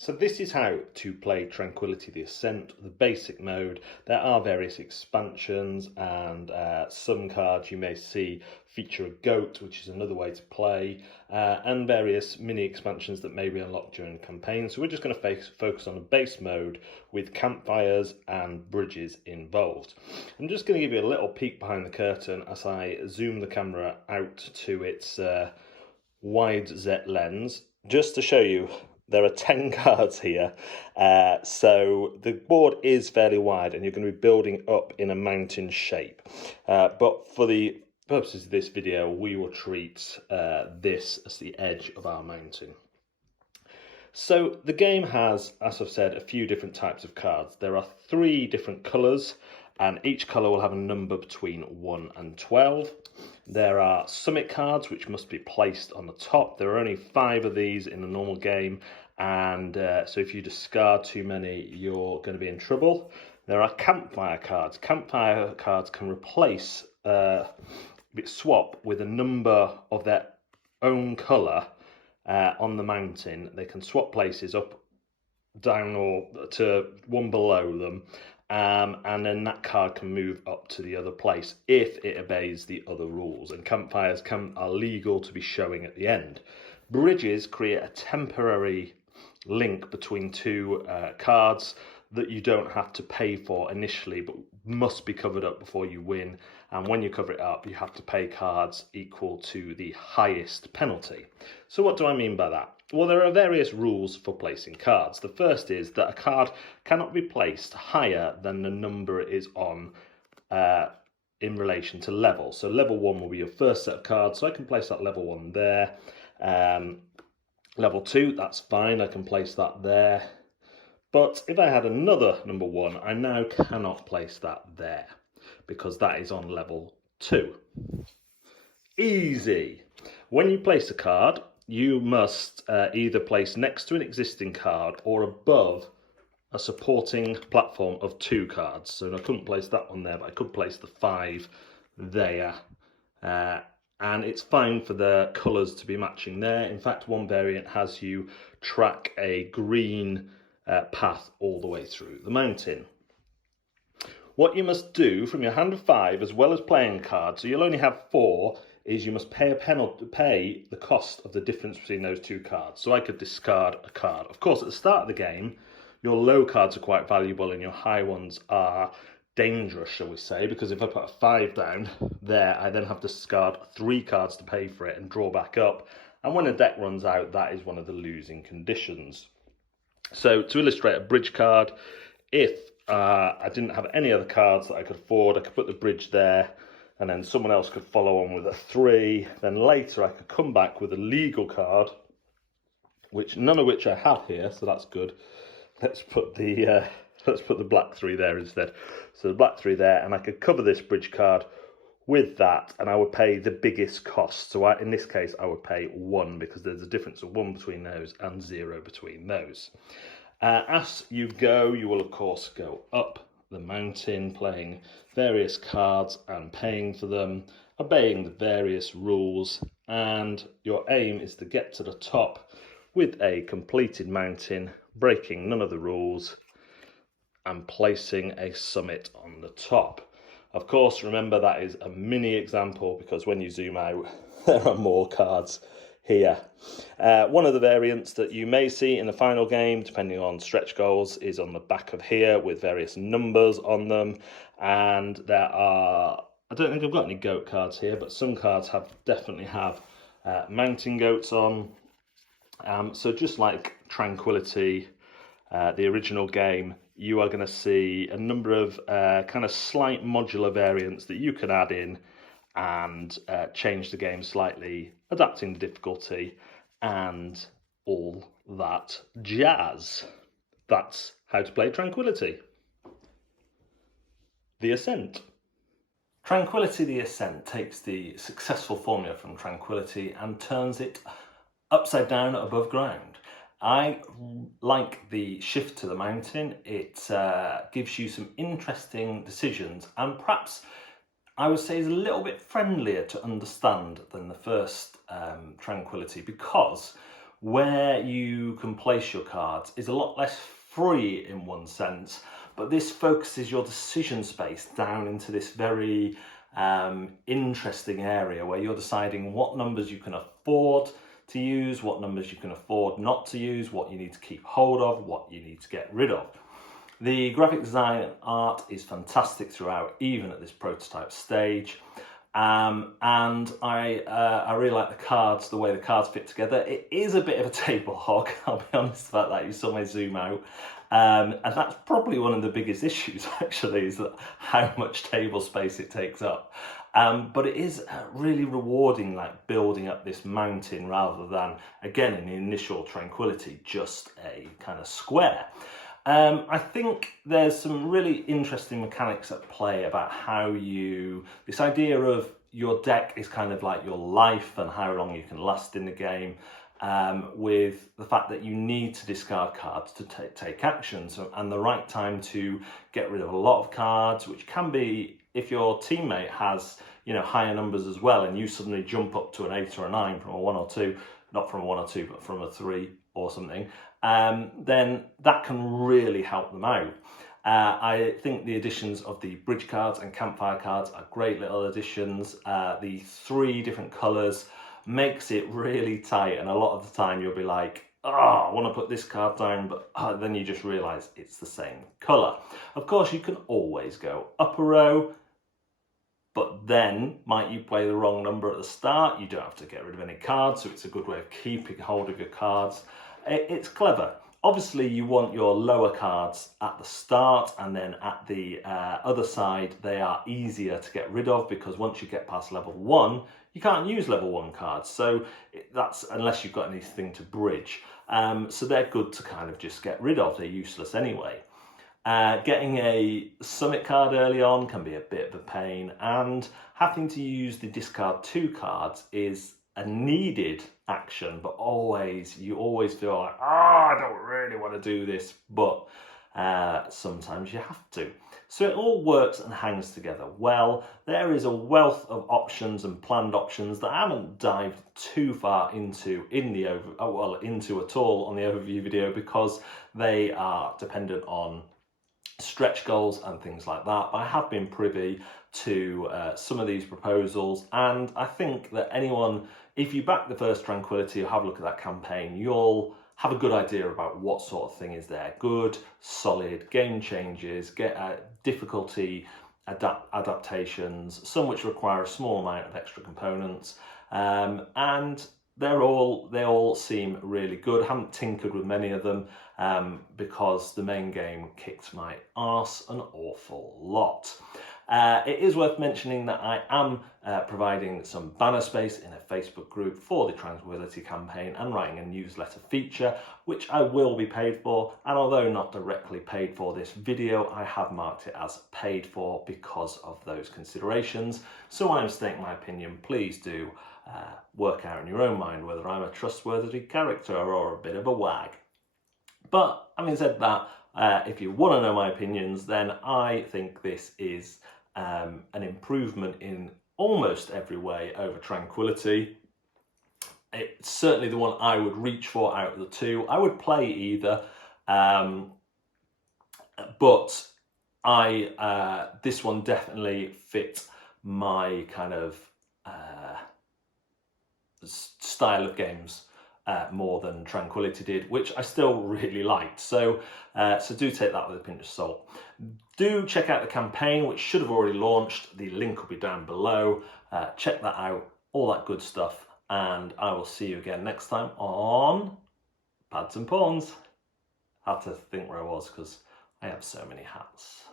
So this is how to play Tranquility The Ascent, the basic mode. There are various expansions and some cards you may see feature a goat, which is another way to play, and various mini expansions that may be unlocked during the campaign. So we're just going to focus on the base mode with campfires and bridges involved. I'm just going to give you a little peek behind the curtain as I zoom the camera out to its wide Z lens, just to show you there are 10 cards here, so the board is fairly wide and you're going to be building up in a mountain shape. But for the purposes of this video, we will treat this as the edge of our mountain. So the game has, as I've said, a few different types of cards. There are 3 different colours, and each colour will have a number between 1 and 12. There are summit cards which must be placed on the top. There are only 5 of these in a normal game, and so if you discard too many, you're going to be in trouble. There are campfire cards. Campfire cards can replace, swap with a number of their own colour on the mountain. They can swap places up, down, or to one below them. And then that card can move up to the other place if it obeys the other rules. And campfires are legal to be showing at the end. Bridges create a temporary link between 2 cards that you don't have to pay for initially, but must be covered up before you win. And when you cover it up, you have to pay cards equal to the highest penalty. So what do I mean by that? Well, there are various rules for placing cards. The first is that a card cannot be placed higher than the number it is on in relation to level. So level 1 will be your first set of cards, so I can place that level 1 there. Level 2, that's fine, I can place that there. But if I had another number 1, I now cannot place that there because that is on level 2. Easy. When you place a card, you must either place next to an existing card or above a supporting platform of 2 cards. So I couldn't place that one there, but I could place the 5 there. And it's fine for the colours to be matching there. In fact, one variant has you track a green path all the way through the mountain. What you must do from your hand of 5, as well as playing cards, so you'll only have 4, is you must pay a penalty, pay the cost of the difference between those 2 cards. So I could discard a card. Of course, at the start of the game, your low cards are quite valuable and your high ones are dangerous, shall we say, because if I put a 5 down there, I then have to discard 3 cards to pay for it and draw back up. And when a deck runs out, that is one of the losing conditions. So to illustrate a bridge card, if I didn't have any other cards that I could afford, I could put the bridge there, and then someone else could follow on with a 3. Then later I could come back with a legal card, which none of which I have here, so that's good. Let's put the black 3 there instead. So the black 3 there, and I could cover this bridge card with that, and I would pay the biggest cost. So in this case, I would pay 1 because there's a difference of 1 between those and 0 between those. As you go, you will of course go up the mountain, playing various cards and paying for them, obeying the various rules, and your aim is to get to the top with a completed mountain, breaking none of the rules, and placing a summit on the top. Of course, remember that is a mini example because when you zoom out, there are more cards here. One of the variants that you may see in the final game, depending on stretch goals, is on the back of here with various numbers on them. And there are, I don't think I've got any goat cards here, but some cards definitely have mountain goats on. So just like Tranquility, the original game, you are going to see a number of kind of slight modular variants that you can add in and change the game slightly, adapting the difficulty and all that jazz. That's how to play Tranquility The Ascent. Tranquility The Ascent takes the successful formula from Tranquility and turns it upside down above ground. I like the shift to the mountain. It gives you some interesting decisions and perhaps I would say is a little bit friendlier to understand than the first Tranquility, because where you can place your cards is a lot less free in one sense, but this focuses your decision space down into this very interesting area where you're deciding what numbers you can afford to use, what numbers you can afford not to use, what you need to keep hold of, what you need to get rid of. The graphic design art is fantastic throughout, even at this prototype stage. And I really like the cards, the way the cards fit together. It is a bit of a table hog, I'll be honest about that. You saw me zoom out. And that's probably one of the biggest issues, actually, is that how much table space it takes up. But it is really rewarding, like building up this mountain rather than, again, in the initial Tranquility, just a kind of square. I think there's some really interesting mechanics at play about how this idea of your deck is kind of like your life and how long you can last in the game, with the fact that you need to discard cards to take actions, and the right time to get rid of a lot of cards, which can be if your teammate has, you know, higher numbers as well, and you suddenly jump up to an 8 or a 9 from a 1 or 2, not from a 1 or 2, but from a 3 or something, then that can really help them out. I think the additions of the bridge cards and campfire cards are great little additions. The 3 different colours makes it really tight, and a lot of the time you'll be like, oh, I want to put this card down, but then you just realise it's the same colour. Of course, you can always go up a row, but then might you play the wrong number at the start? You don't have to get rid of any cards, so it's a good way of keeping hold of your cards. It's clever. Obviously, you want your lower cards at the start, and then at the other side, they are easier to get rid of, because once you get past level 1, you can't use level 1 cards. So that's unless you've got anything to bridge. So they're good to kind of just get rid of. They're useless anyway. Getting a summit card early on can be a bit of a pain, and having to use the discard 2 cards is a needed action, but you always feel like, I don't really want to do this, but sometimes you have to. So it all works and hangs together well. There is a wealth of options and planned options that I haven't dived too far into into at all on the overview video, because they are dependent on stretch goals and things like that. But I have been privy to some of these proposals, and I think that anyone, if you back the first Tranquility or have a look at that campaign, you'll have a good idea about what sort of thing is there. Good, solid game changes, difficulty adaptations, some which require a small amount of extra components, and they all seem really good. I haven't tinkered with many of them because the main game kicked my arse an awful lot. It is worth mentioning that I am providing some banner space in a Facebook group for the Tranquility campaign and writing a newsletter feature, which I will be paid for. And although not directly paid for this video, I have marked it as paid for because of those considerations. So when I'm stating my opinion, please do work out in your own mind whether I'm a trustworthy character or a bit of a wag. But having said that, if you want to know my opinions, then I think this is an improvement in almost every way over Tranquility. It's certainly the one I would reach for out of the 2. I would play either, but this one definitely fit my kind of style of games more than Tranquility did, which I still really liked. So do take that with a pinch of salt. Do check out the campaign, which should have already launched. The link will be down below. Check that out, all that good stuff. And I will see you again next time on Pads and Pawns. I had to think where I was because I have so many hats.